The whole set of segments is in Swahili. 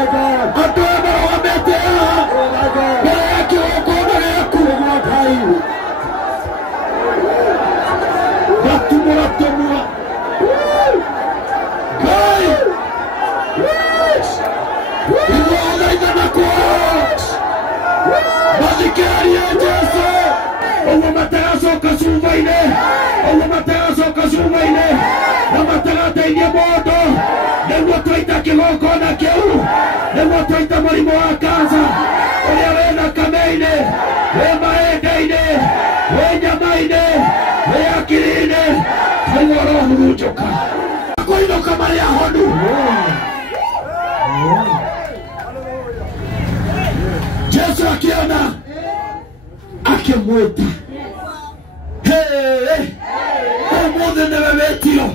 Andũ marũgamĩte haha mbere ya kĩgongona gĩaku gatumũra Ngai ithuothaithana kwao mathikĩrĩrie Jesũ ũguo matagacoka cuba-inĩ na matagateithia mũndũ nĩguo twaita kĩgongona kĩu nĩguo twaita mũrimũ wa kansa ũrĩa wĩ thakame-inĩ wĩ mahĩndĩ-inĩ wĩ nyama-inĩ wĩ akiri-inĩ nĩguo ũrohurunjũka kũinũka marĩ ahonu. Jesũ akiona akĩmwĩta ũmũthĩ nĩwe wĩtio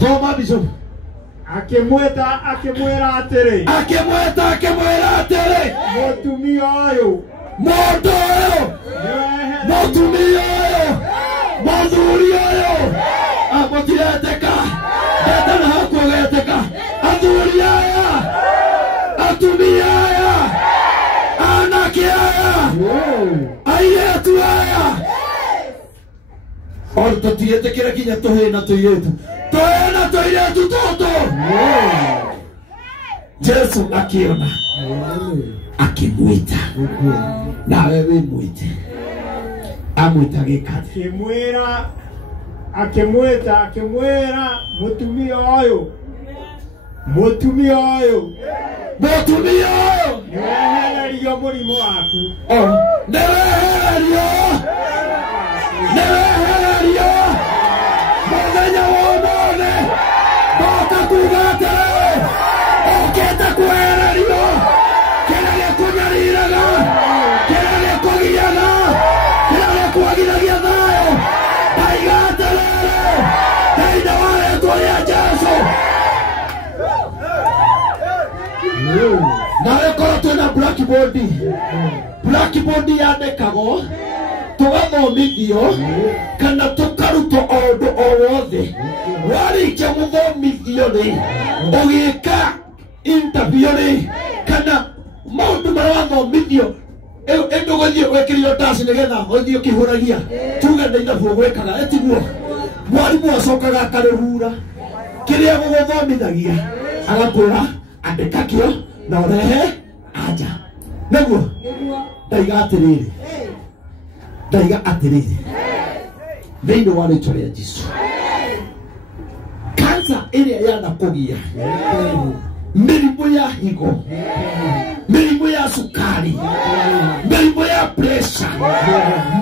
thoma Bishop akĩmwĩta akĩmwĩra atĩrĩ mũtumia ũyũ mũndũ ũyũ mũtumia ũyũ mũthuri ũyũ amũtiretĩka ndetana hakuogetĩka athuri aya atumia aya anake aya airĩtu aya ona tũtiretĩkĩre kinya tũhĩĩ na tũirĩtu tũtũ Jesũ akiona akĩmwĩta nawe wĩmwĩte amwĩta gĩkathi akĩmwĩra mũtumia ũyũ nĩwehererio mũrimũ waku nĩwehererio mũthenya wa ũmũthĩ ndoka kuuga atĩrĩ ũkĩte kwehererio kĩrĩa gĩkũnyariraga kĩrĩa gĩkũgiaga kĩrĩa gĩkwagithagia thayũ ndaiga atĩrĩrĩ thĩinĩ wa rĩĩtwa rĩa Jesũ nawe korwo twĩna blackboard yandĩkagwo tũgathomithio kana tũkarutwo o ũndũ o wothe warĩkia gũthomithio-rĩ ũgĩka interview-rĩ kana maũndũ marĩa wathomithio ndũgũthiĩ wĩkĩrĩirwo ndaci nĩgetha ũthiĩ ũkĩihũragia tuge nĩ inabu ũgwĩkaga ĩtiguo mwarimũ acokaga akarĩhura kĩrĩa gũgũthomithagia agakwĩra andĩka kĩo na ũrehe anja nĩguo ndaiga atĩrĩrĩ thĩinĩ wa rĩĩtwa rĩa Jesũ kansa ĩrĩa yanakũgia mĩrimũ ya higo mĩrimũ ya cukari mĩrimũ ya pressure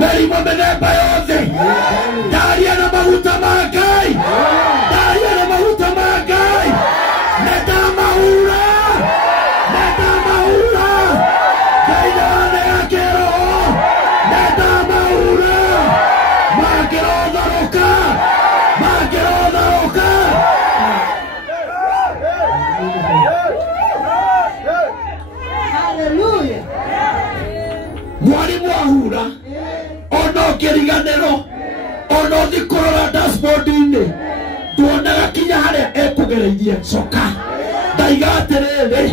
mĩrimũ mĩthemba yothe ndaria na maguta ma Ngai netamahura thĩinĩ wa thĩ ya kĩroho netamahura mangĩrotharũka Hallelujah. Mwarimu ahura ono kĩriganĩro ono thi kũrora dashboard-inĩ tuonaga kinya harĩa ekũgereirie coka ndaiga atĩrĩrĩ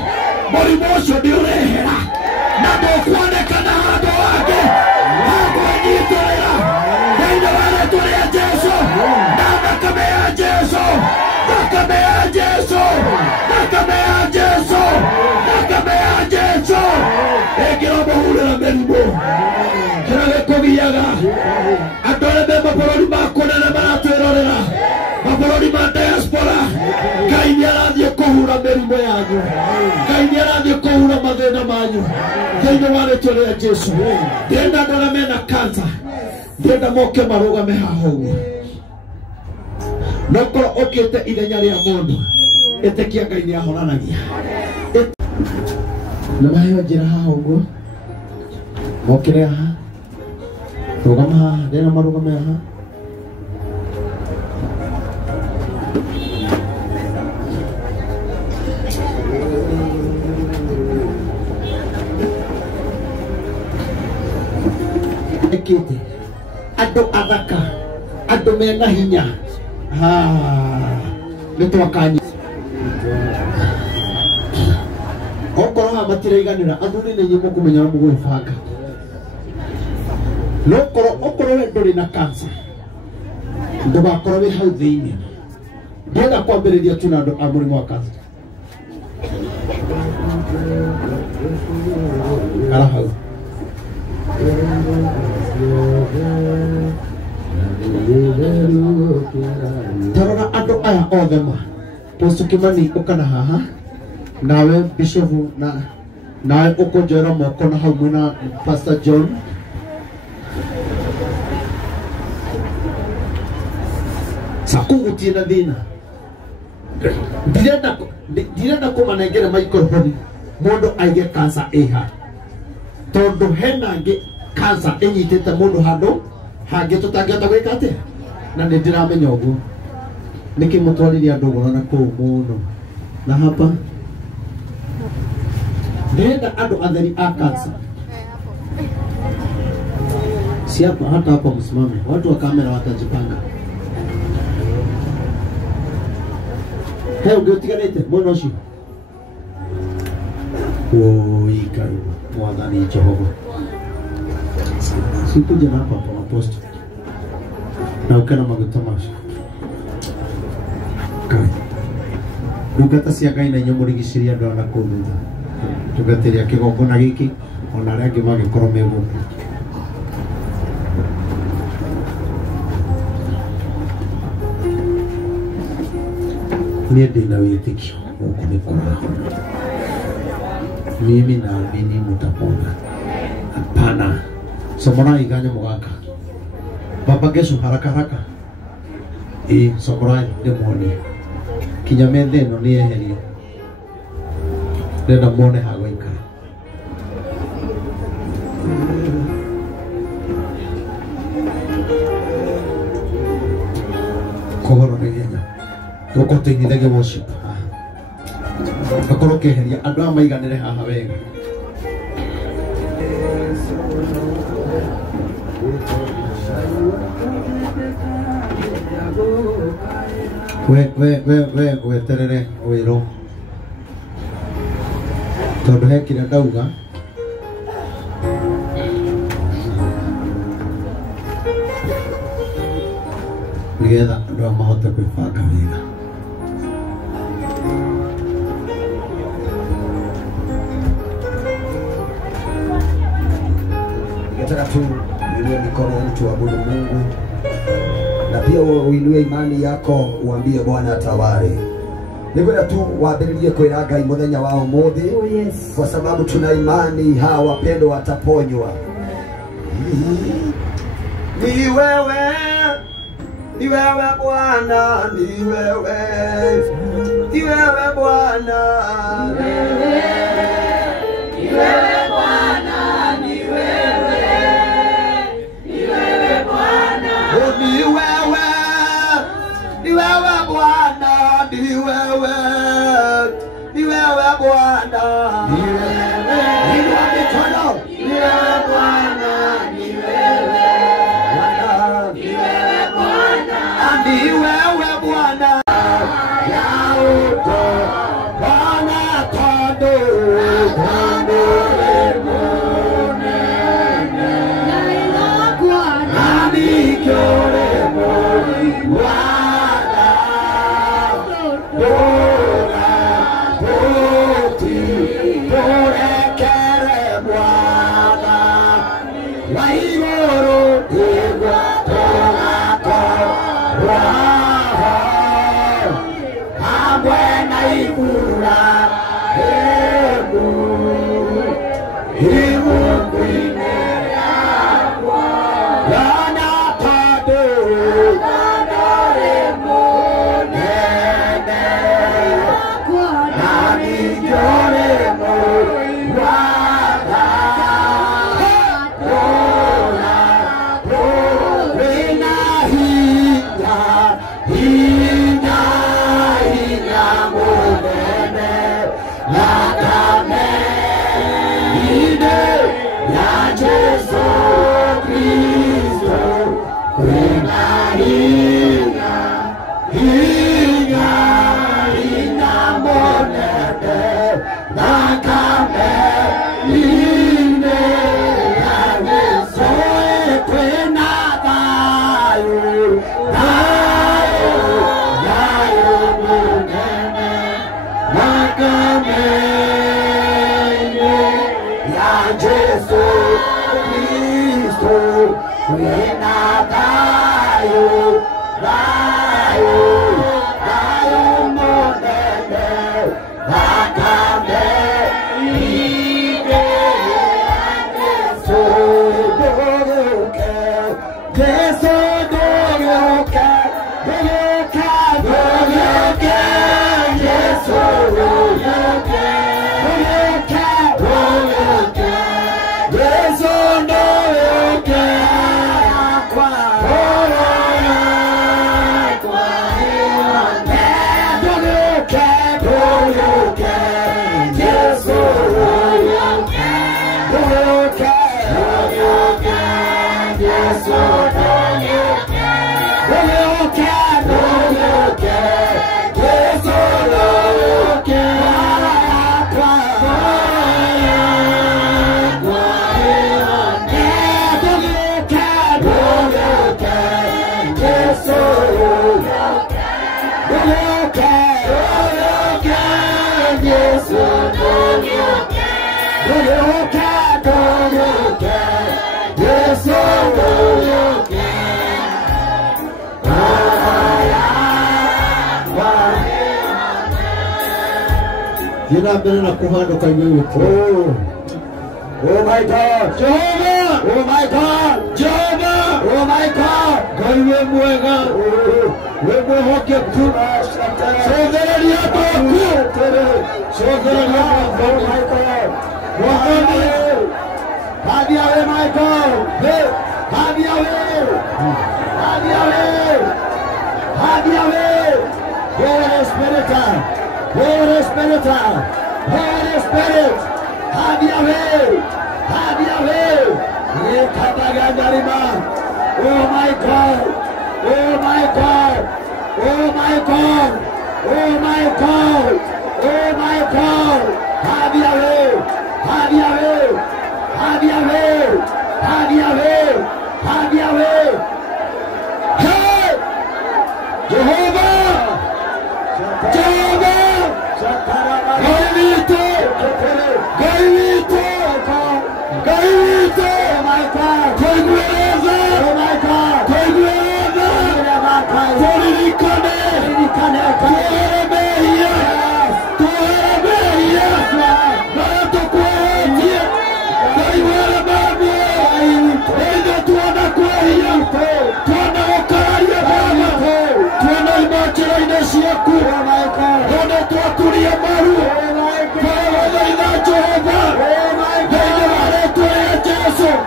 mũrimũ ũcio nĩũrehera na ndũkuonekana handũ hangĩ hakwĩnyitĩrĩra thĩinĩ wa rĩĩtwa rĩa Jesũ na thakame ya Jesũ ĩngĩromũhurĩra mĩrimũ kĩrĩa gĩkũgiaga andũ arĩa me mabũrũri ma kũnene maratwĩrorera mabũrũri ma diaspora Ngai nĩarathiĩ kũhura mĩrimũ yanyu Ngai nĩarathiĩ kũhura mathĩna manyu thĩinĩ wa rĩĩtwa rĩa Jesũ ndĩrenda andũ arĩa mena kansa ndĩrenda moke marũgame haha ũguo nokorwo ũkĩte ithenya rĩa mũndũ ĩtĩkia Ngai nĩahonanagia nĩmaheo njĩra haha ũguo mokĩre haha rũgama haha ndĩrenda marũgame haha andũ athaka andũ andũ mena hinya nĩ twakanyi okorwo haha matiraiganĩra athuri nĩ inyuĩ mũkũmenya ũrĩa mũgwĩbanga no okorwo we ndũrĩ na cancer ndũgakorwo wĩ hau thĩinĩ ndĩenda kwambĩrĩria tu na andũ a mũrimũ wa cancer ara hau tarora andũ aya othe ma Posto Kimani ũkana haha nawe Bishop nawe ũkũnjoera moko na hau mwena Pastor John sakugutie na thina ndirenda kũmanengere microphone mũndũ aige cancer ĩha tondũ hena angĩ cancer ĩnyitĩte mũndũ handũ hangĩ tũtangĩhota gwĩka atĩa na nĩ ndĩramenya ũguo nĩkĩ mũtwarĩre andũ ũguo na kũu mũno na hapa ndĩrenda andũ atheri a cancer si hapa hata hapa msimame watu wa kamera watajipanga heo ngĩũtiganĩte mwena ũcio oi Ngai mwathani Jehova sikuja hapa kwa apostle na ukana maguta macio Ngai ndungata cia Ngai na inyamũrigicĩria andũ ana kũu thutha tungatĩria kĩgongona gĩkĩ ona arĩa angĩ magĩkorwo me gũkũ niĩ ndĩna wĩtĩkio gũkũ nĩ kũrahona mimi naamini mtapona hapana somorai nyamũ gaka baba Gesho haraka haraka somorai ndĩmuonie kinya metha ĩno nĩ eherie ndĩrenda muone ha gũikara kũhoro nĩ hinya gũkũ tũinithagia worship akorwo keheria andũ aya maiganĩre haha wega we weterere wĩrwo tondũ he kĩrĩa ndauga nĩgetha andũ aya mahote kwĩbanga wega nataka tu uinue mikono tuabudu Mungu na pia uinue imani yako uambie Bwana atawale. Nikwenda tu waambie kwenda Ngai muthenya wa umuthi kwa sababu tuna imani hawa wapendo wataponywa. Ni wewe Bwana, ni wewe Bwana, ni wewe Bwana, ni wewe Bwana, ni wewe Bwana, ni wewe Bwana, ni wewe, inua mikono, ni wewe Bwana, ni wewe Bwana, ni wewe Bwana, ni wewe Bwana, yauto Bwana kando kando munene na Bwana ni kyore Bwana Bora poti bora kere Bwana waigoro igwa tola ko Bwana abwena ikura hebu himu kwine yakwa Bwana kado hinya monene thakame ine ya Yesu kwina thayu monene thakame ine ya Yesu Kristo kwina thayu Jina mbele na kuhanduka wewe. Oh my God, Jehovah! Oh my God, Jehovah! Oh my God, wewe mwega. Wewe hoke tu. Sogeli hapo. Sogeli hapo. Oh my God. Wakati hadi awe my God. Hadi awe. Hadi awe. Hadi awe. Holy Spirit. Holy Spirit, Holy Spirit, have your way, have your way. Oh my God, oh my God, oh my God, oh my God, oh my God, have your way, have your way, have your way, have your way, have your way. Hey, Jehovah, Jehovah. Gaivito, oh my God, Koigueleza, oh my God, Koigueleza, Koririkane, Tuerebehia, Baratokuetia, Kaiwele Babu, Endo tuana kuehia, tuana okaria Baba, tuana imachira inesiaku, oh my God, Endo tuaturia maru, Jehovah,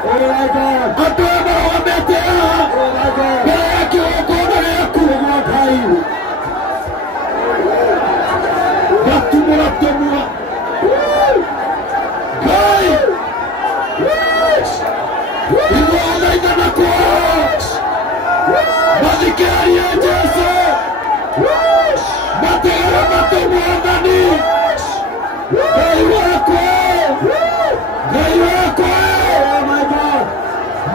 oh my God, Atoma wametea, oh my God, Bereki wakono yaku, oh my God, Batumura, Kai, Iwana inanakua, Bazikari ya Jesu, Bategara Batumura nani, Kai wako, oh my God,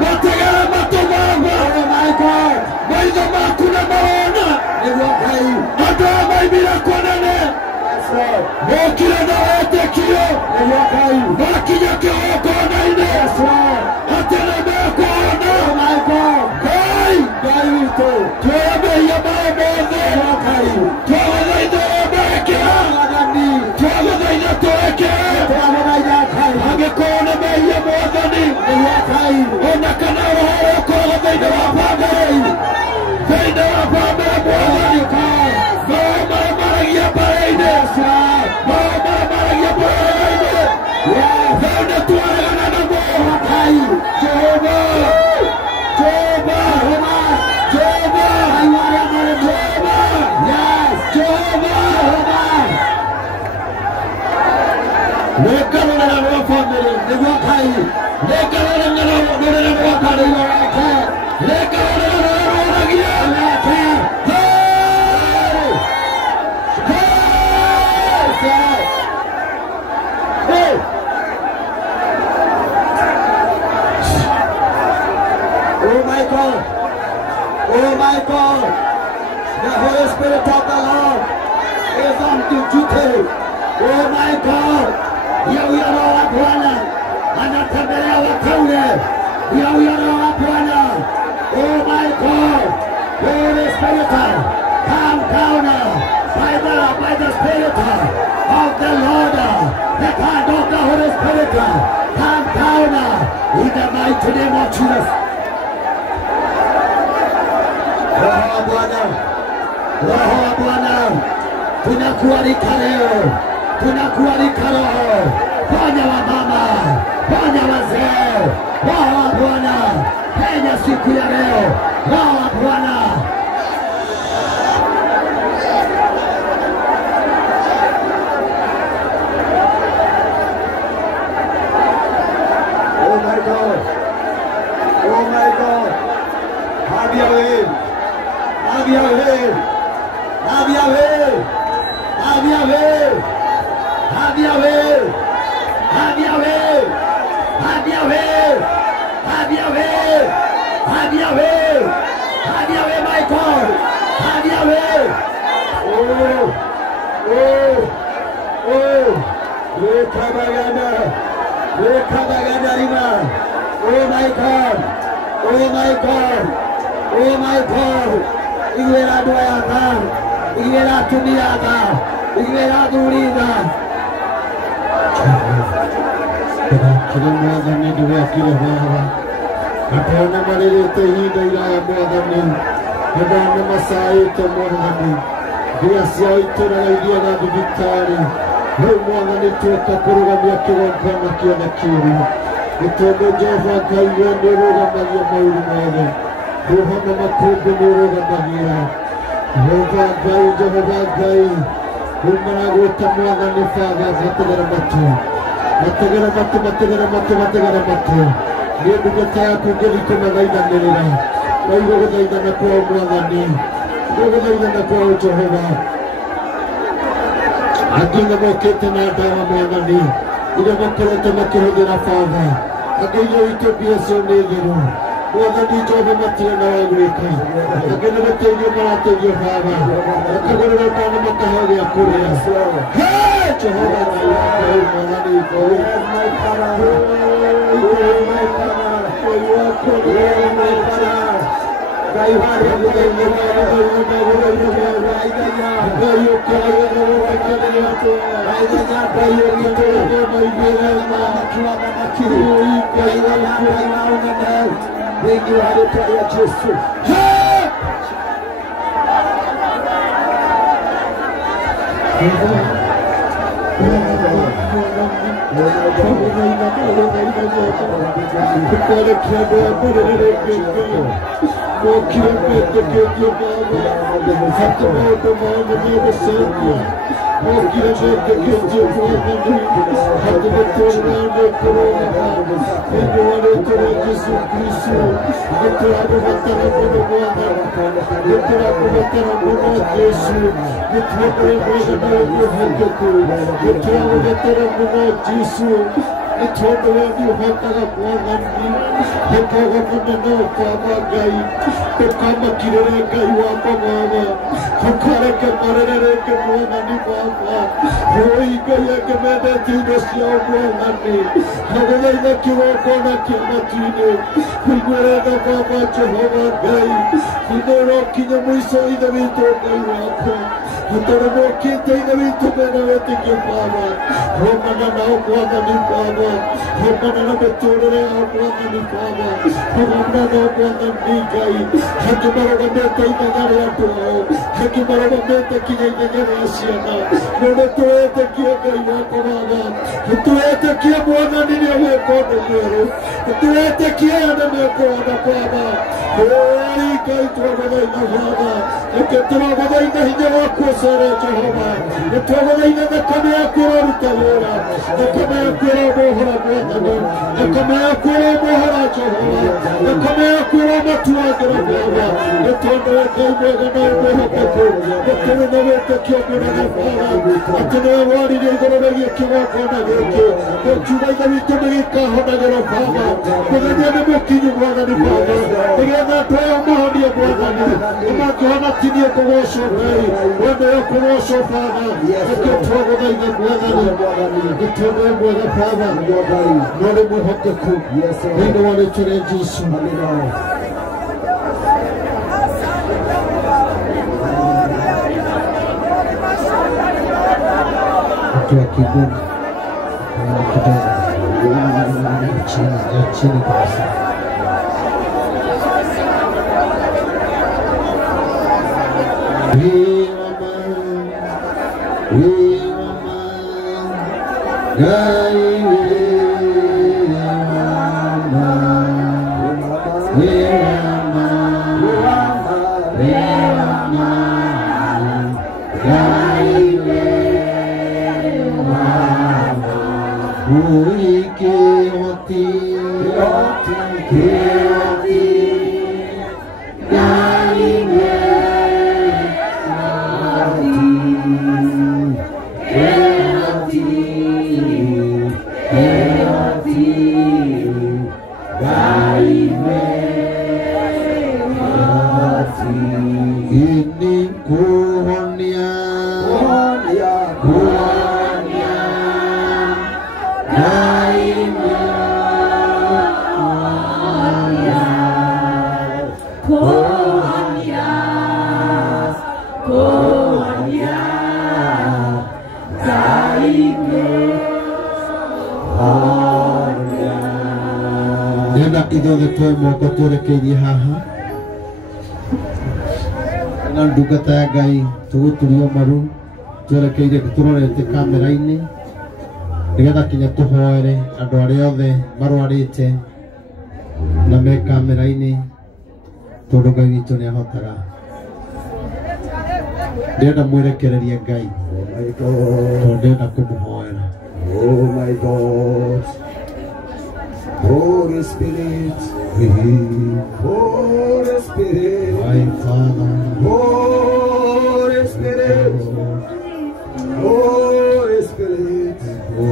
Bategara Batumura, oh my God, Baiza makuna maona, Atoma ibira kwa nene, Mokile na wote kio, Bakija kio kona ine, Atele meko ona, oh my God, Kai, Tuebe ya maomoze, Tuebe ina obeke, Tuebe ina toeke, Agekone meya mwazani, Ona kana roho kwa veide wapagare, Veide wapagare mwazani, Mama maragia pareide, Mama maragia pareide, Veide tuarega na mwa, Jehovah, Jehovah, Jehovah, yes, Jehovah, Lekarona na mwa family, Lewa kai, Lekarona na mwa family, Lekarona na mwa gia, God, the Holy Spirit of the Lord is on duty. Oh my God, yauya wa Bwana anatembelea wateule. Yauya wa Bwana. Oh my God, Holy Spirit, come down by the Spirit of the Lord, the hand of the Holy Spirit, come down in the mighty name of Jesus. Roho wa Bwana, Roho wa Bwana, tunakualika leo, tunakualika Roho, ponya wamama, ponya wazee. Roho wa Bwana, penya siku ya leo, Roho wa Bwana. Oh my God, oh my God, have your way, have your way, have your way, have your way, have your way, have your way, have your way, have your way, have your way, have your way, my God, have your way. Oh, oh, oh, Rekabagana, Rekabagana Rima. Oh my God, oh my God, oh my God. Igera doyata, igera tumiata, igera durida. Kila mwadhani duwa kila mwadha Apona marirete hida ilaya mwadhani Hadana masaita mwadhani Via siaitona na ilia na bibitari Hei mwadhani tuweka kurugamia kiwampana kia na kiri Itomo Jehova kaiwe niruga magia mauru mwadha Ruhama makumbi niruga magia Jehova gai, Jehova gai Umaraguta mwadhani Father Zategara matu Mategera matu, mategera matu, mategera matu. Niye bugata yako ngeli kuma gaida nilira. Waigo gaida na kwa mwadhani. Waigo gaida na kwa Jehova. Aginga mokete na dawa mwadhani. Ile makolete makihodera Father. Aginga itopia sonegero. Mwadhani Jehova matia na wagweka. Aginga mategyo marategyo Father. Akagora rotana makahari ya kurea. Hey! Jehova na yako mwadhani iko. My Father, my Father, my Father. Nĩtũragũthaitha hinya waku ũcere Jehova. Nĩtũragũthaitha thakame yaku ĩroruta wĩra. Thakame yaku ĩromohora Mwathani. Thakame yaku ĩromohora Jehova. Thakame yaku ĩromatũrangĩra Baba. Nĩtũndũ wĩ Ngai mwega na mwĩhokeku. Nĩtũrĩ na wĩtĩkio mũnene Baba. Atĩ nĩwe waririe igũrũ rĩgiĩ kĩgongona gĩkĩ. Nĩngiuga ithe witũ nĩgĩkahonagĩrwo Baba. Mũthenya nĩ mũkinyu Mwathani Baba. Nĩgetha andũ aya mahonie Mwathani. Nĩmangĩhonokirie kũgocwo Ngai. We nĩwe kũgocwo Baba. Nĩkĩo twagũthaitha Mwathani. Nĩtondũ wĩ mwega Baba. No nĩ mwĩhokeku. Thĩinĩ wa rĩĩtwa rĩa Jesũ. Watu wa kiburi chini kabisa. Turekeirie haha na ndungata ya Ngai tuguturio maru twerekeire turorete kamera-inĩ nigetha kinya tuhoere andũ arĩa othe marwarĩte na me kamera-inĩ tondũ Ngai witũ nĩ ahotaga. Ndĩrenda mwĩrekererie Ngai tondũ ndĩrenda kũmũhoera. Oh my God, Holy Spirit, Holy Spirit, My Father, Holy Spirit, Holy Spirit, we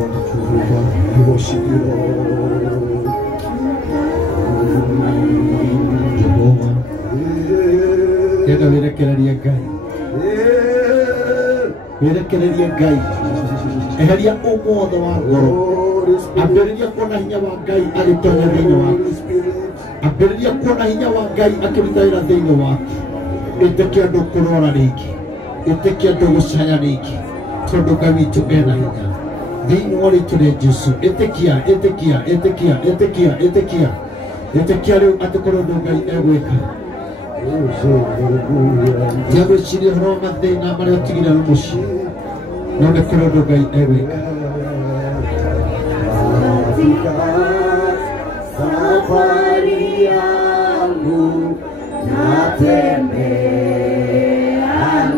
worship you, Lord. Jehovah, ndĩrenda wĩrekererie Ngai, wĩrekererie Ngai, eheria ũmothe wa ngoro. Ambĩrĩria kuona hinya wa Ngai agĩtonya thĩinĩ waku. Ambĩrĩria kuona hinya wa Ngai akĩruta wĩra thĩinĩ waku. Ĩtĩkia andũ kũrora rĩngĩ, ĩtĩkia andũ gũcaya rĩngĩ, tondũ Ngai witũ ena hinya. Thĩinĩ wa rĩĩtwa rĩa Jesũ, ĩtĩkia rĩu atĩ kũrĩ ũndũ Ngai egwĩka. Ndiagwĩciria ũhoro wa mathĩna marĩa ũtigire na mũciĩ, no nĩ kũrĩ ũndũ Ngai egwĩka. Safari yangu natembea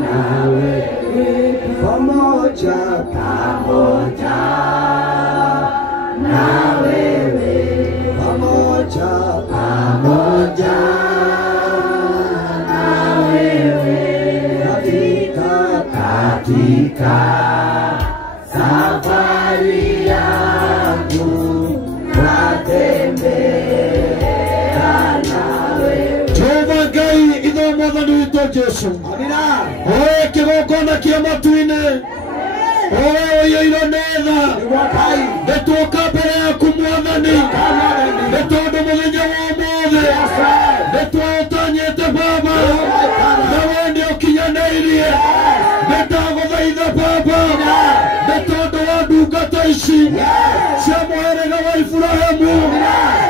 nawe pamoja na wewe, pamoja na wewe, katika safari yangu Jesu. Oe kĩgongona kĩa matu-inĩ. Oe ũiyũirwo nĩ tha. Nĩtũka mbere yaku Mwathani. Nĩ tondũ mũthenya wa ũmũthĩ nĩtwaũtanyĩte Baba. Na we nĩ ũkinyanĩirie. Nĩndagũthaitha Baba. Nĩ tondũ wa ndungata ici cia mũhĩrĩga wa Iburahĩmu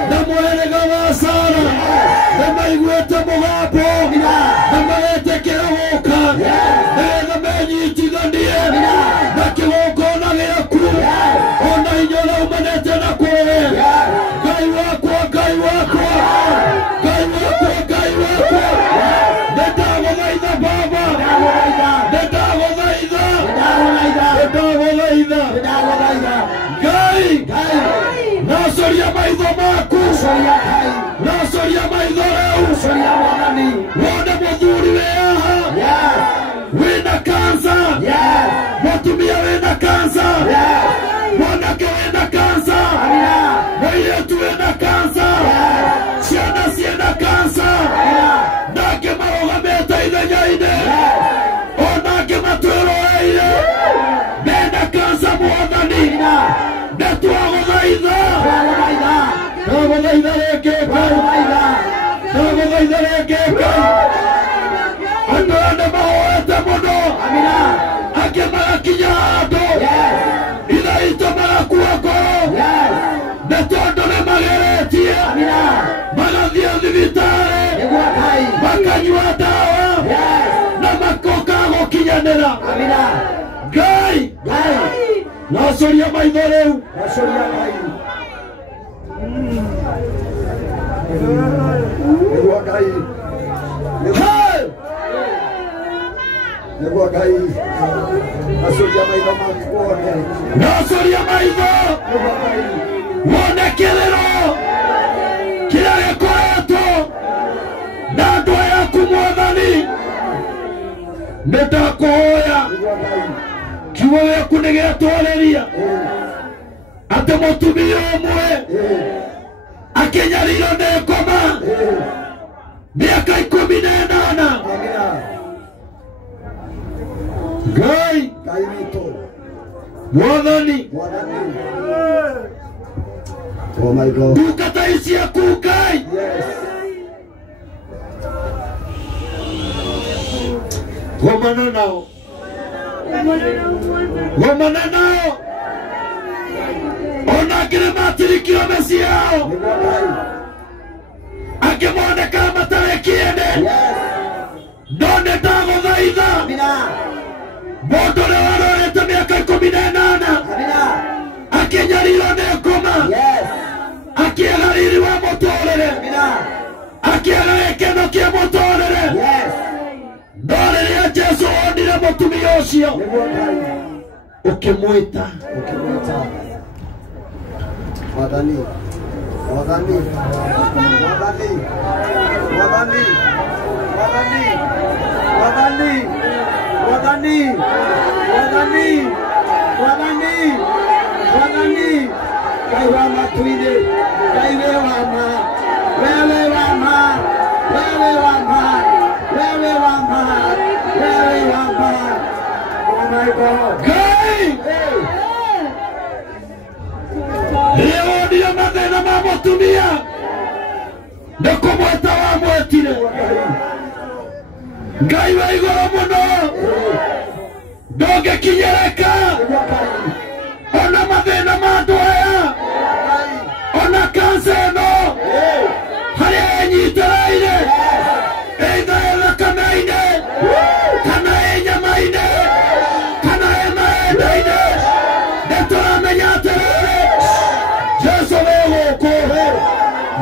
na mũhĩrĩga wa Sara. Nĩmaiguĩte mũgambo na magetĩkĩra gũka nĩgetha menyitithanie na kĩgongona gĩaku ona hinya ũrĩa umanĩte nakuo. Ngai wakwa, Ngai wakwa, Ngai wakwa, Ngai wakwa, nĩndagũthaitha Baba. Nacoria maitho maku. Nacoria maitho rĩu. Wone mũthuri wĩ haha. Wĩna kansa. Mũtumia wĩna kansa. Mwanake wĩna kansa. Mũirĩtu wĩna kansa. Ciana ciĩna kansa. Nake marũgamĩte ithenya-inĩ. Onake matwĩroreire. Mena kansa Mwathani. Nĩtwagũthaitha. Twagũthaitha rĩngĩ Ngai. Twagũthaitha rĩngĩ Ngai. Andũ aya nĩmahoete mũno. Angĩ magakinya handũ. Ithe itũ magakua ngoro. Nĩ tondũ nĩmageretie. Magathiĩ thibitarĩ. Makanyua ndawa. Na makoka gũkinyanĩra. Ngai. Nacoria maitho rĩu. Nĩguo Ngai. Nĩguo Ngai. Nacoria maitho maku wone. Nacoria maitho. Wone kĩrĩro kĩrĩa gĩkoretwo na andũ ayaku Mwathani. Nĩndakũhoya kiugo gĩaku nĩgĩatwarĩria atĩ mũtumia ũmwe akĩnyariirwo nĩ ngoma mĩaka 18. Ngai witũ. Mwathani. Oh my God. Ndungata ici ciaku Ngai. Gomana nao. Gomana nao. Ona ngĩrĩ matirikio mĩciĩ yao. Angĩ monekaga matarĩ kĩene. No nĩndagũthaitha. Mũndũ ũrĩa warorete mĩaka 18 akĩnyariirwo nĩ ngoma. Akĩaga riri wa mũtũrĩre. Akĩaga gĩkeno kĩa mũtũrĩre. No rĩrĩa Jesũ onire mũtumia ũcio ũkĩmwĩta. Mwathani. Mwathani. Mwathani. Mwathani. Mwathani. Mwathani. Mwathani. Mwathani. Mwathani. Mwathani. Ngai wa matu-inĩ. Ngai wĩ wa ma. Wewe wa ma. Wewe wa ma. Wewe wa ma. Wewe wa ma. Oh my God. Ngai. Rĩrĩa onire mathĩna ma mũtumia nĩ kũmwĩta wamwĩtire. Ngai wa igũrũ mũno ndũngĩkinyĩrĩka. Ona mathĩna ma andũ aya. Ona kansa ĩno harĩa ĩnyitĩrĩire. Either ĩ thakame-inĩ kana ĩ nyama-inĩ kana ĩ mahĩndĩ-inĩ. Nĩtũramenya atĩrĩrĩ Jesũ wĩ gũkũ.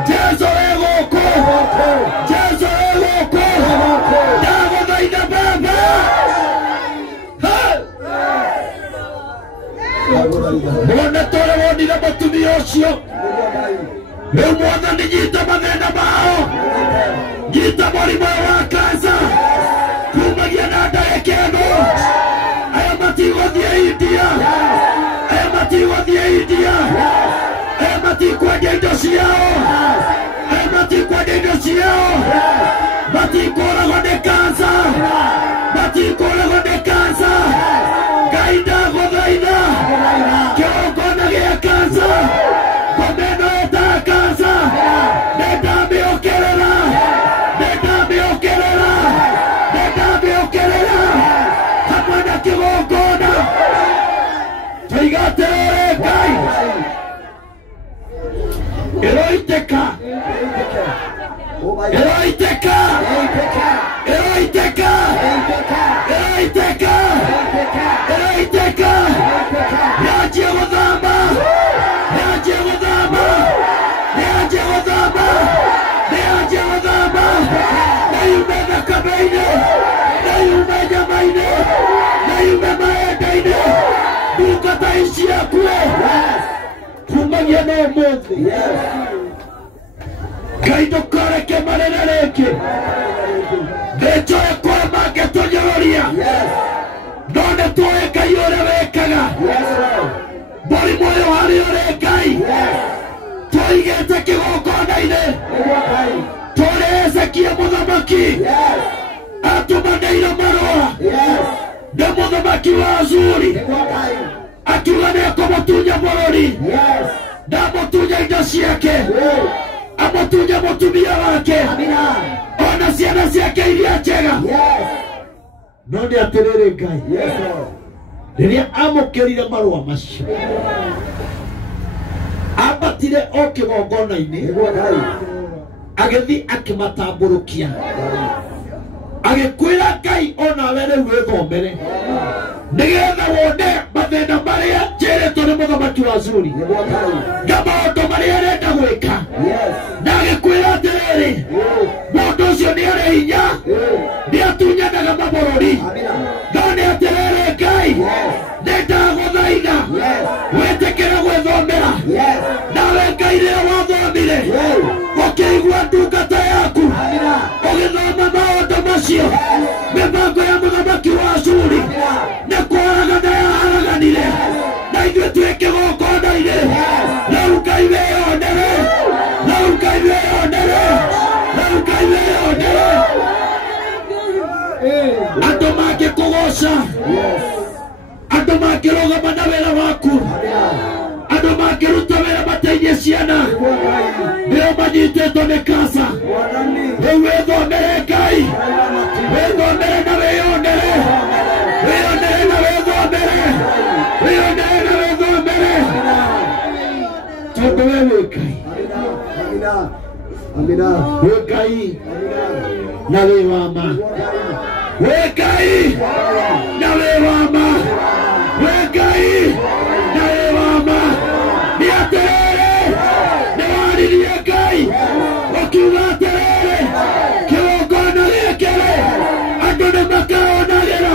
Jesũ wĩ gũkũ. Jesũ wĩ gũkũ. Ndagũthaitha Baba. Wone tũrĩ wonire mũtumia ũcio. Rĩu Mwathani nyita mathĩna mao. Nyita mũrimũ wa kansa. Kumagia na ndagĩka ĩno. Aya matigũthiĩ India. Aya matigũthiĩ India. Aya matikwendia indo ciao. Aya matikwendia indo ciao. Matikũragwo nĩ kansa. Matikũragwo nĩ kansa. Ngai ndagũthaitha. Kĩgongona gĩa kansa. Ngoma ĩno ĩtaga kansa. Nĩndamĩũkĩrĩra. Nĩndamĩũkĩrĩra. Nĩndamĩũkĩrĩra. Hamwe na kĩgongona. Tũiga atĩrĩrĩ Ngai. Ĩroitĩka. Ĩroitĩka. Ĩroitĩka. Ĩroitĩka. Ĩroitĩka. Yanjie gũthama. Yanjie gũthama. Yanjie gũthama. Yanjie gũthama. Nayume thakame-inĩ. Nayume nyama-inĩ. Nayume mahĩndĩ-inĩ. Ndungata ici ciaku kuma nginyagia no mũthĩ Ngai ndũkareke manene rĩngĩ nĩnjũĩ kũrĩ mangĩtũnyũrũria no nĩtũĩ Ngai ũrĩa wĩkaga mũrimũ ũyũ harĩ ũrĩ Ngai tũigĩte kĩgongona-inĩ tũrĩ Hezekia mũthamaki atũmanĩire marũa nĩ mũthamaki wa Ashuri akiuga nĩekũmũtunya bũrũri na amũtunya indo ciake amũtunya mũtumia wake ona ciana ciake iria njega no nĩ atĩrĩrĩ Ngai rĩrĩa amũkĩrire marũa macio ambatire o kĩgongona-inĩ agĩthiĩ akĩmatambũrũkia agĩkwĩra Ngai onawe rĩu wĩthomere nĩgetha wone mathĩna marĩa njĩrĩtwo nĩ mũthamaki wa Ashuri na maũndũ marĩa arenda gwĩka na agĩkwĩra atĩrĩrĩ mũndũ ũcio nĩ arĩ hinya nĩ atunyanaga mabũrũri no nĩ atĩrĩrĩ Ngai nĩndagũthaitha wĩtĩkĩre gwĩthomera nawe Ngai rĩrĩa wathomire ũkĩigua ndungata yaku ũgĩthoma maũndũ macio mĩbango ya mũthamaki wa Ashuri nĩ kwaragana yaharaganire na ithuĩ twĩ kĩgongona-inĩ rĩu Ngai wĩyonere rĩu Ngai wĩyonere rĩu Ngai wĩyonere andũ mangĩkũgoca andũ mangĩrũgama na wĩra waku andũ mangĩruta wĩra mateithie ciana nĩo manyitĩtwo nĩ kanca rĩu wĩthomere Ngai wĩthomere na wĩyonere wĩyonere na wĩthomere wĩyonere na wĩthomere tondũ we wĩ Ngai wĩ Ngai na wĩ wa ma wĩ Ngai na wĩ wa ma wĩ Ngai na wĩ wa ma nĩ atĩrĩrĩ nĩ waririe Ngai ũkiuga atĩrĩrĩ kĩgongona gĩkĩ andũ nĩ makaonagĩra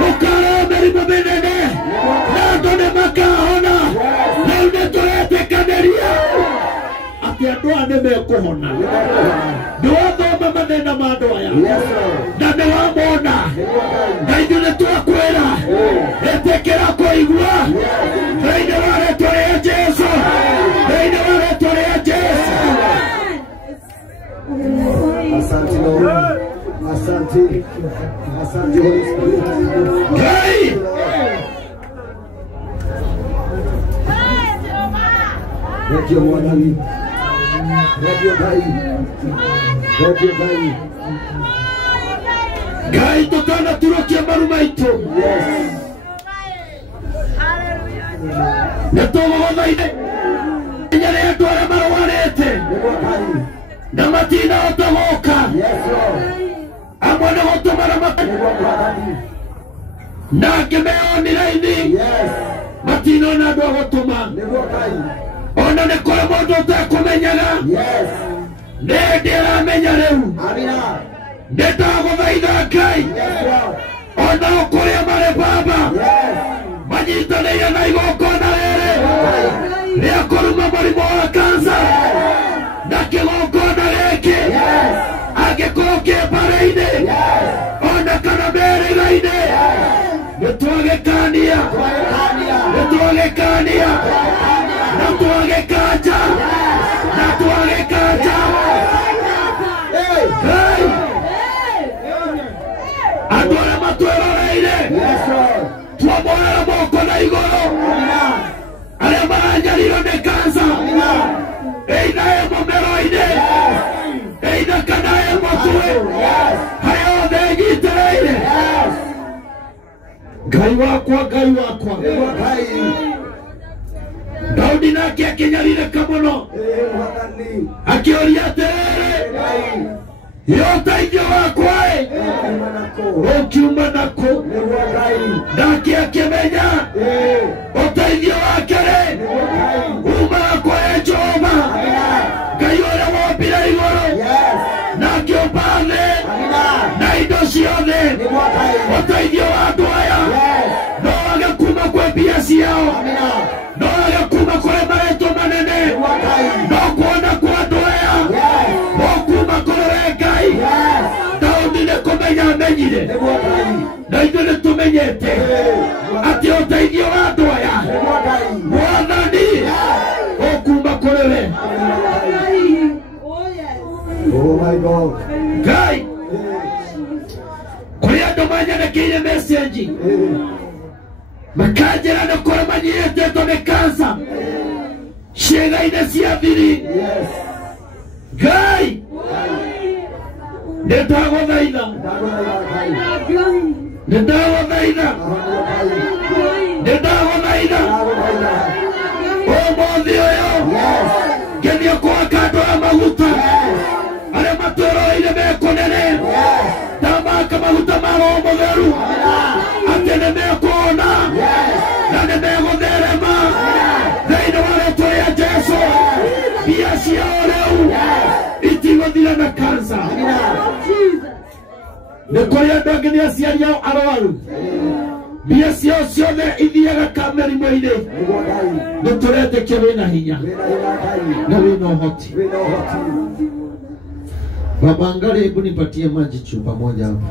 gũkarwo mĩrimũ mĩnene na andũ nĩ makahona rĩu nĩ tũretĩkanĩria atĩ andũ aya nĩ mekũhona nĩwathoma mathĩna ma andũ aya na nĩwamona na ithuĩ nĩ twakwĩra ĩtĩkĩra kũigua thĩinĩ wa rĩĩtwa rĩa Jesũ thĩinĩ wa rĩĩtwa rĩa Jesũ. Asante Lord. Asante. Asante Holy Spirit. Ngai Radio Mwadani. Radio Ngai. Radio Ngai. Ngai tũtanaturũkia maru maitũ nĩ tũgũgũthaitha inya rĩa andũ arĩa marũarĩte na matinahota gũũka amwe nĩ gũtũmana na angĩ meonire-inĩ matinona andũ a gũtũma ona nĩ kũrĩ mũndũ ũtekũmenyaga nĩ hĩndĩ aramenya rĩu nĩndagũthaitha Ngai ona kũrĩa marĩ Baba manyitanĩire na igongona rĩrĩ rĩa kũruma mũrimũ wa kanca na kĩgongona gĩkĩ angĩkorwo kĩ mbara-inĩ ona kana mĩrĩga-inĩ nĩtwagĩkania nĩtwagĩkania na twagĩkanja na twagĩkanja andũ arĩa matwĩroreire tuomoera moko na igũrũ arĩa maranyarirwo nĩ kanca eitha ĩ mũmero-inĩ eitha kana ĩ mũtwe harĩa othe ĩnyitĩrĩire Ngai wakwa Daudi nake akĩnyarirĩka mũno akĩũria atĩrĩrĩ ũteithio wakwa ũkiuma nakũ nake akĩmenya ũteithio wake umaga kũrĩ Jehova Ngai ũrĩa wombire igũrũ na akĩũmba thĩ na indo ciothe ũteithio wa andũ aya no wage kuma kwĩ mbia ciao no wage kuma kũrĩ marĩtwa manene tumenyire na ithuĩ nĩ tũmenyete atĩ ũteithio wa andũ aya Mwathani ũkuuma kũrĩ we. Oh my God. Ngai kũrĩ andũ manyanĩkĩire message makanjĩra nĩ kũrĩ manyiĩtĩtwo nĩ kansa ciĩga-inĩ cia thiri. Ngai nĩ ndagũthaitha ũmũthĩ ũyũ ngenio gwaka andũ a maguta arĩa matũũrĩire mekũnene ndamaka maguta ma Roho Mũtheru atĩ nĩ mekuona na nĩ megũtherema thĩinĩ wa rĩĩtwa rĩa Jesũ. Mbia ciao rĩu itigũthira na kansa. Nĩ kũrĩ andũ angĩ nĩ aciari ao arwaru mbia ciao ciothe ithiaga ka mĩrimũ-inĩ. Nĩ tũretĩkia wĩna hinya na wĩna ũhoti. Baba Ngari, hebu nipatie maji chupa moja hapa.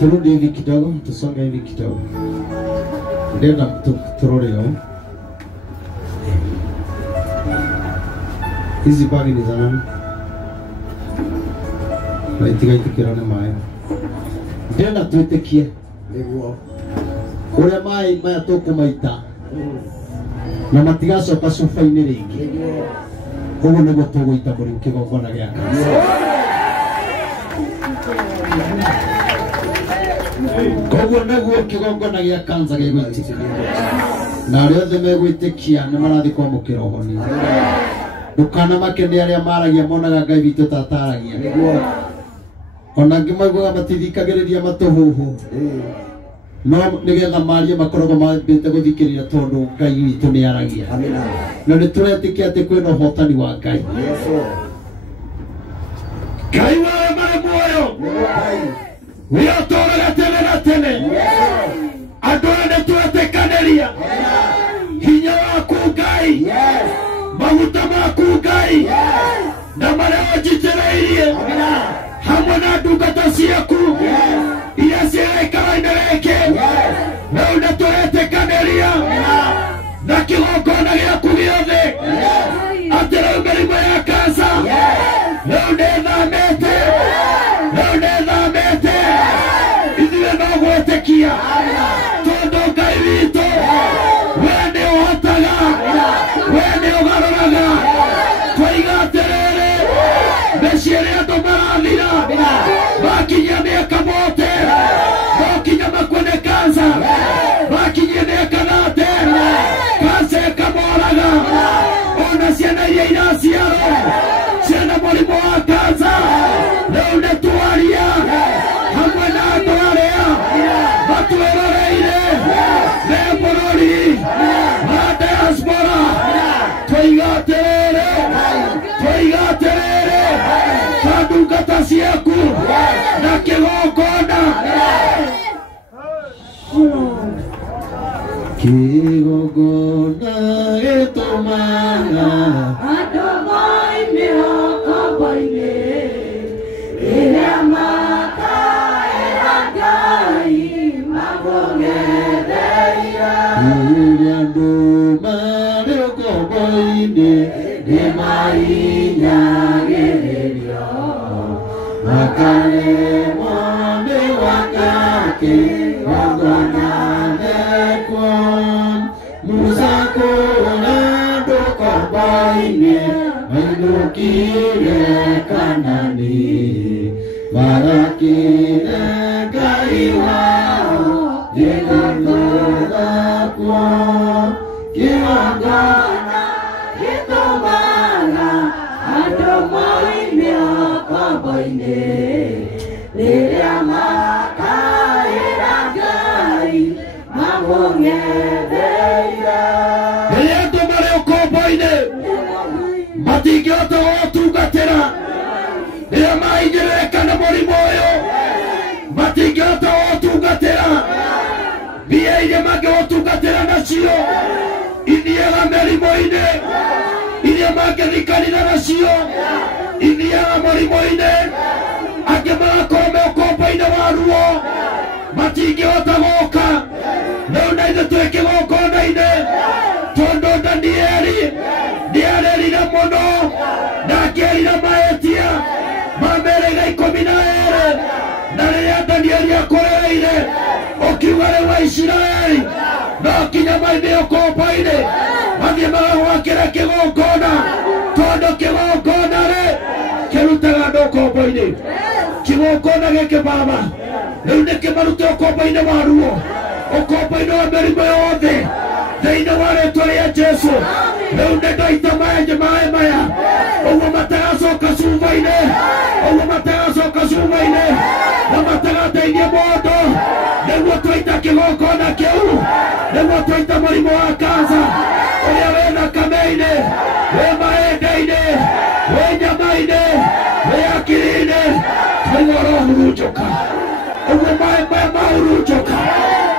Turudi hivi kidogo, tusonge hivi kidogo. Ndio turudi leo. Hizi bagi ni za nani? Na itikira na mai. Ndio tuitekie. Ule mai maya tukumaita. Na matigacoka cuba-inĩ rĩngĩ. Ũguo nĩguo tũgũita mũrĩ kĩgongona gĩa kansa. Koguo nĩguo kĩgongona gĩa kansa gĩgũitĩka. Na arĩa othe megwĩtĩkia nĩ marathiĩ kwamũkĩra ũhoni. Ndũkanamake nĩ arĩa maragia monaga Ngai witũ tataragia. Ona angĩ maiguaga matithikagĩrĩria matũhũhũ. No nĩgetha marie makoragwo mambĩte gũthikĩrĩria tondũ Ngai witũ nĩ aragia. Na nĩ tũretĩkia atĩ kwĩna ũhotani wa Ngai. Ngai wawe marĩ muoyo we ũtũũraga tene na tene. Andũ aya nĩ twetĩkanĩria hinya waku Ngai, maguta maku Ngai, na marĩa ũnjitĩrĩirie hamwe na ndungata ciaku iria ciĩgĩikaro-inĩ gĩkĩ. Rĩu nĩ twetĩkanĩria na kĩgongona gĩaku gĩothe atĩ rĩu mĩrimũ ya kansa rĩu nĩthamĩte, rĩu nĩthamĩte. Ithuĩ no gwĩtĩkia tondũ Ngai witũ we nĩ ũhotaga, we nĩ ũgarũraga. Twoiga atĩrĩrĩ, mĩciĩ ĩrĩa andũ marathira makinyia mĩaka mote, mokinya makue nĩ kansa, makinyia mĩaka nate kansa ĩkamoraga. Ona ciana iria iraciarwo ciana mũrimũ wa kansa rĩu nĩ twaria hamwe na andũ arĩa matwĩroreire me bũrũri wa diaspora. Twoiga atĩrĩrĩ, twoiga atĩrĩrĩ, ta ndungata ciaku na kĩgongona kĩgongona gĩtũmaga andũ moime ũkombo-inĩ rĩrĩa makaĩra Ngai mamũng'etheire. rĩrĩa andũ marĩ ũkombo-inĩ nĩ mahinyagĩrĩrio makaremwo nĩ gwaka kĩgongona gĩakwo. Musa kũra andũ ũkombo-inĩ mainũkire Kanani marakire Ngai wao gĩgongona gĩakwo. Kĩgongona ũkombo-inĩ rĩrĩa makaĩra Ngai mamũng'etheire. Rĩrĩa andũ marĩ ũkombo-inĩ matingĩhota gũtungatĩra, rĩrĩa maingĩrĩka na mũrimũ ũyũ matingĩhota gũtungatĩra, mbia iria mangĩgũtungatĩra nacio ithiaga mĩrimũ-inĩ, iria mangĩthikanĩra nacio ithiaga mũrimũ-inĩ. Angĩ magakorwo me ũkombo-inĩ wa ruo matingĩhota gũka. Rĩu na ithuĩ twĩ kĩgongona-inĩ, tondũ Danieli nĩarĩrire mũno na akĩrĩra mahĩtia ma mĩhĩrĩga 12. Na rĩrĩa Danieli akũrĩrĩire ũkiuga rĩu Aisiraeli no kinya maime ũkombo-inĩ mathiĩ magagwakĩra kĩgongona, tondũ kĩgongona-rĩ kĩrutaga andũ ũkombo-inĩ. Kĩgongona gĩkĩ baba rĩu nĩkĩmarute ũkombo-inĩ wa ruo, ũkombo-inĩ wa mĩrimũ yothe thĩinĩ wa rĩtwa rĩa Jesũ. Rĩu nĩndaita maĩ maya ũguo matagacoka cuba-inĩ, ũguo matagacoka cuba-inĩ na matagateithia mũndũ. Nĩguo twaita kĩgongona kĩu, nĩguo twaita mũrimũ wa kansa ũrĩa wĩ thakame-inĩ, wĩ mahĩndĩ-inĩ, wĩ nyama-inĩ, wĩ akiri-inĩ, twaigua ũrohurunjũka. Ũguo maĩ maya mahurunjũka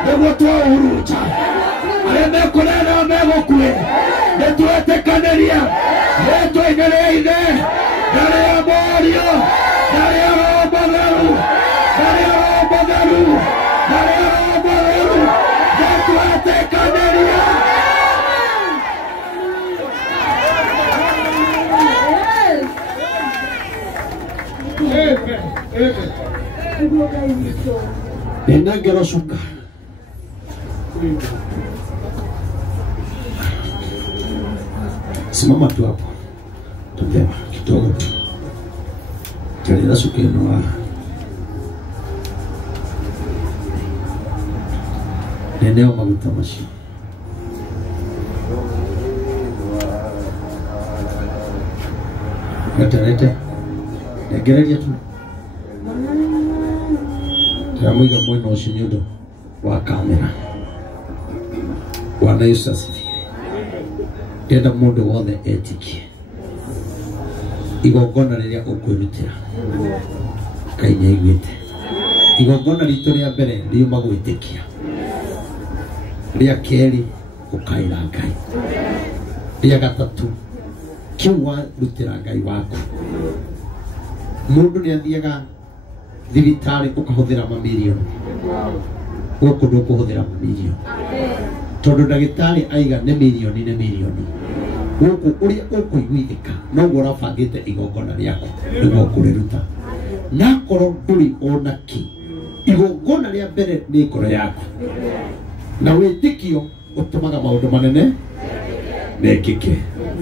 nĩguo twahurunja. Arĩa mekũrera megũkue nĩtwetĩkanĩria rĩtwa-inĩ rĩa Ithe na rĩa Mũriũ na rĩa Roho Mũtheru, na rĩa Roho Mũtheru, na rĩa Roho Mũtheru, nĩtwetĩkanĩria. Nina ngero cuka simama tu hapo, tazama kidogo tu, talila suka ino neneo maguta mashi Gatarete negereria tu Tamuiga mwena ũcio nĩ ũndũ wa kamera. Bwana Yesu asifiwe. Ndenda mũndũ wothe etikie igongona rĩrĩa ũkwĩrutĩra Ngai nĩaiguĩte. Igongona ritũ rĩa mbere riuma gwĩtĩkia, rĩa kerĩ ũkaĩra Ngai, rĩa gatatũ kĩu warutĩra Ngai waku. Mũndũ nĩathiaga thibitarĩ ũkahũthĩra mamirioni, gũkũ ndũkũhũthĩra mamirioni, tondũ ndagĩtarĩ aiga nĩ mirioni. Gũkũ ũrĩa ũkũiguithĩka noguo ũrabangĩte igongona rĩaku nĩguo kũrĩruta. Na korwo ndũrĩ ona kĩ, igongona rĩa mbere nĩ ngoro yaku, na wĩtĩkio ũtũmaga maũndũ manene mekĩke.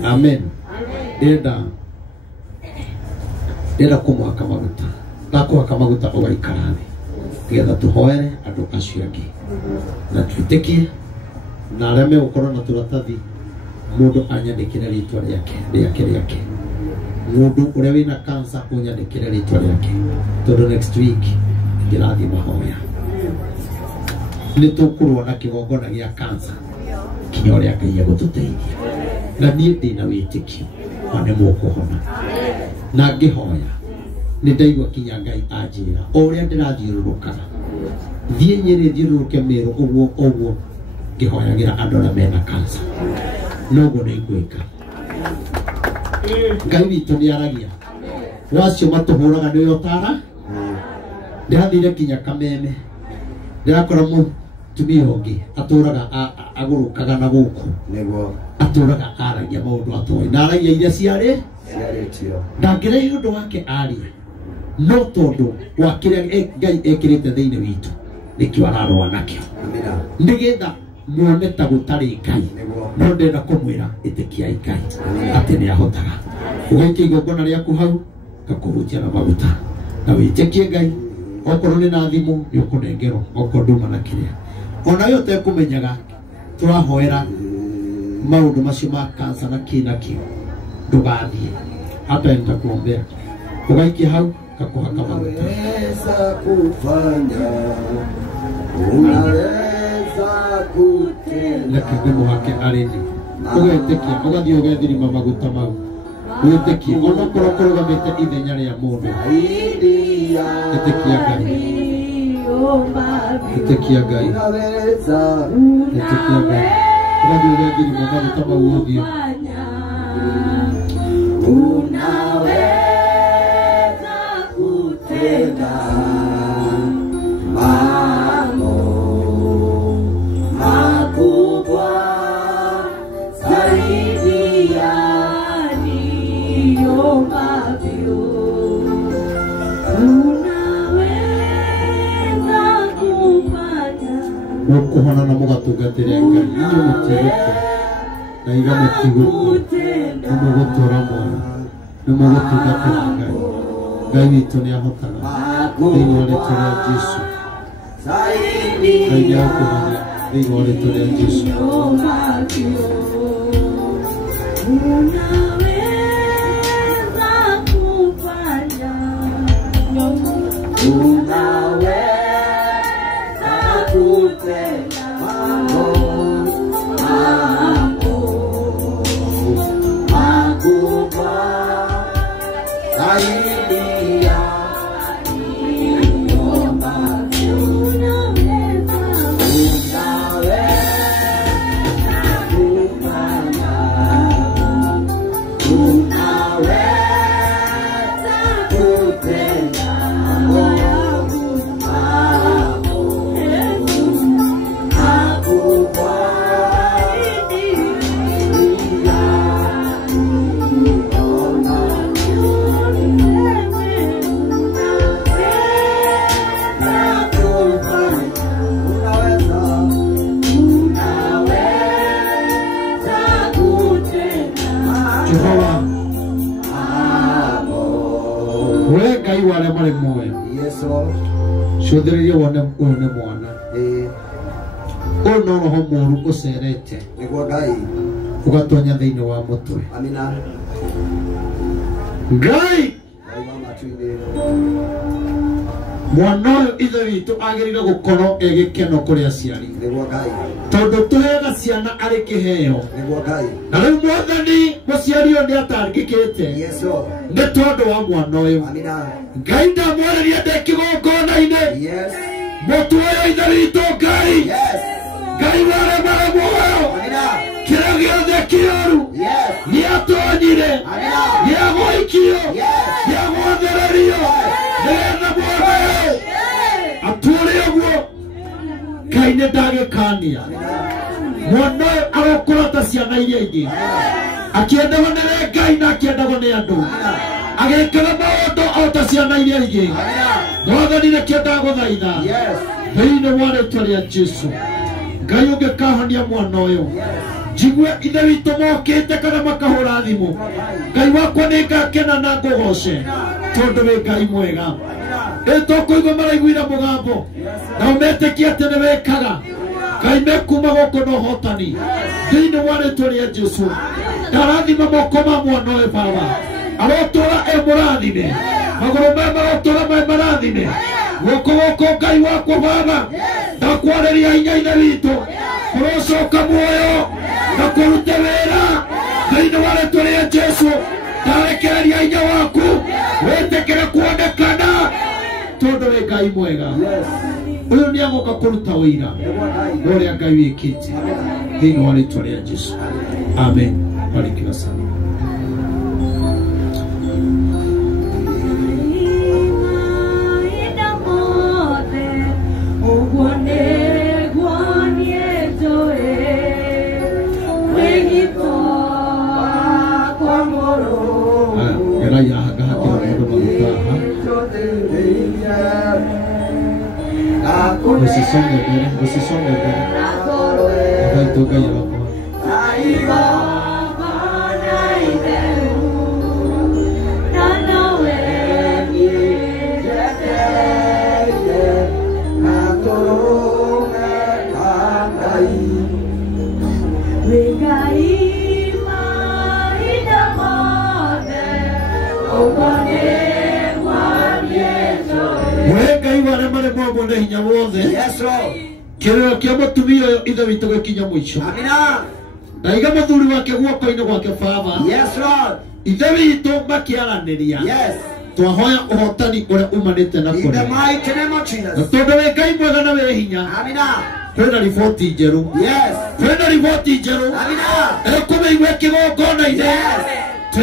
Amen. Ndenda kũmwaka maguta, ndakwaka maguta ũgaikara thĩ nĩgetha tũhoere andũ acio angĩ na twĩtĩkie, na arĩa megũkorwo na tũratathi mũndũ anyandĩkĩre rĩtwa rĩake, mũndũ ũrĩa wĩna kansa ũnyandĩkĩre rĩtwa rĩake, tondũ next week ngĩrathiĩ mahoya nĩtũkũrũa na kĩgongona gĩa kansa kinya ũrĩa Ngai egũtũteithia. Na niĩ ndĩna wĩtĩkio na nĩmũkũhona, na ngĩhoya nĩndaigua kinya Ngai anjĩra o ũrĩa ndĩrathiũrũrũkaga thiĩ Nyĩrĩ thiũrũrũke Meru, ũguo ngĩhoyagĩra andũ arĩa mena kansa, noguo nĩngwĩka. Ngai witũ nĩaragia, wacio matũhũraga nĩwe ũtara. Ndĩrathire kinya Kameme, ndĩrakora mũtumia ũngĩ atũraga agũrũkaga na gũkũ, atũraga aragia maũndũ atoĩ na aragia iria ciarĩtio, ndangĩrehe ũndũ wake aria, no tondũ wa kĩrĩa Ngai ekĩrĩte thĩinĩ witũ nĩkĩo ararũa nakĩo, nĩgetha muone ta gũtarĩ Ngai. No ndenda kũmwĩra ĩtĩkiai Ngai atĩ nĩahotaga. Ũgaikia igongona rĩaku hau, ngakũhunjia na maguta na wĩtĩkie Ngai. Okorwo nĩ na thimũ nĩũkũnengerwo, okorwo nduma na kĩrĩa ona we ũtekũmenyaga. Tũrahoera maũndũ macio ma kansa na kĩ ndũgathiĩ hata nitakuombea. Ũgaikia hau kakuhaka maguta. Unaweza kufanya, unaweza kutenda. Reke ngũmũhake arĩni ũgetĩkia ũgathiĩ ũgethirima maguta mau wĩtĩkie ona korwo kũrũgamĩte ithenya rĩa mũndũ ĩtĩkia Ngai ĩtĩkia Ngai ĩtĩkia Ngai ũgathiĩ ũgethirima maguta mau ũthiĩ unaweza kutenda mambo makubwa zaidi ya niombavyo. Unaweza kufanya mũkũhona na mũgatungatĩre Ngai inyuĩ mũtigũkua na iga mũtigũkua nĩ mũgũtũra mwana nĩ mũgũtungatĩra Ngai Ngai witũ nĩ ahotaga thĩinĩ wa rĩĩtwa rĩa Jesũ Ngai nĩ agũkũhonia thĩinĩ wa rĩĩtwa rĩa Jesũ. Cũthĩrĩria wone ũyũ nĩ mwana ũyũ no roho mũũru ũcerete ũgatonya thĩinĩ wa mũtwe. Ngai mwana ũyũ ithe witũ agĩrĩire gũkorwo gĩkeno kũrĩ aciari tondũ tũheaga ciana arĩ kĩheo na rĩu Mwathani mũciari ũyũ nĩ atangĩkĩte nĩ tondũ wa mwana ũyũ. Ngai ndamwarĩria ndĩ kĩgongona-inĩ mũtu ũyũ ithe witũ Ngai Ngai waremare muoyo kĩrĩa gĩothe kĩũru gĩatonyire gĩagũikio gĩagwathererio nĩgetha mwana ũyũ atũũre ũguo. Ngai nĩ ndagĩkania mwana ũyũ agũkũra ta ciana iria ingĩ akĩendagwo nĩ Ngai na akĩendagwo nĩ andũ agĩkaga maũndũ o ta ciana iria ingĩ. Mwathani nĩkĩo ndagũthaitha thĩinĩ wa rĩĩtwa rĩa Jesũ Ngai ũngĩkahonia mwana ũyũ njigue ithe witũ mokĩte kana makahũra thimũ Ngai wakwa nĩ ngakena na ngũgoce tondũ wĩ Ngai mwega. Tũkũigua maraiguire mũgambo nao metĩkia atĩ nĩ wĩkaga Ngai mekuma gũkũ na ũhotani thĩinĩ wa rĩĩtwa rĩa Jesũ. Ndarathima moko ma mwana ũyũ Baba arotũra mũrathime magũrũ maya marotũra marathime guoko gũkũ Ngai wakwa Baba ndakwarĩria hinya ithe witũ ũrocoka muoyo na kũruta wĩra thĩinĩ wa rĩĩtwa rĩa Jesũ. Ndarekereria hinya waku wĩtĩkĩre kuonekana tondũ wĩ Ngai mwega. Ũyũ nĩ agũka kũruta wĩra ũrĩa Ngai wĩkĩte thĩinĩ wa rĩĩtwa rĩa Jesũ. Amen. Barikiwa sana. Usisonge mbele, usisonge mbele. Toka hiyo hapo. Oh, mwene hinya wothe Yes, Lord. kiriro kia mutumia uyu ithe witu gikinya mwisho Amina. ndaiga muthuri wake guoko-ini gwake baba Yes, Lord. ithe witu makiaraniria Yes. twahoya uhotani uria umanite na In the kuri mighty name of Jesus. tondu wi Ngai mwega na wi hinya Amina. kwina riboti njeru Yes. kwina riboti njeru Amina. ekumeigua kigongona-ini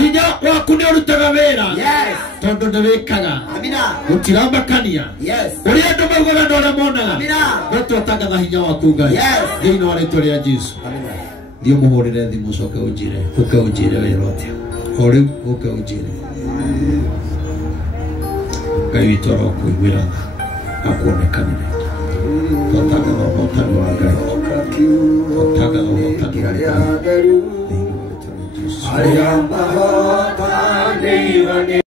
hinya waku ni urutaga wira Yes. tondu ni wikaga Amina. gutiramakania Yes. uria andu maugaga na uria monaga Amina. no twatangatha hinya waku Ngai Yes. thiini wa ritwa ria Jesu Amina. thio muhurire thimu ucoke unjire wira utia o riu uke unjire Ngai witũ arokuiguĩra tha akuonekanire twatangatha ũhotani wa Ngai twatangatha ũhotani wa Ngai thĩinĩ wa rĩtwa rĩa Jesũ. I am the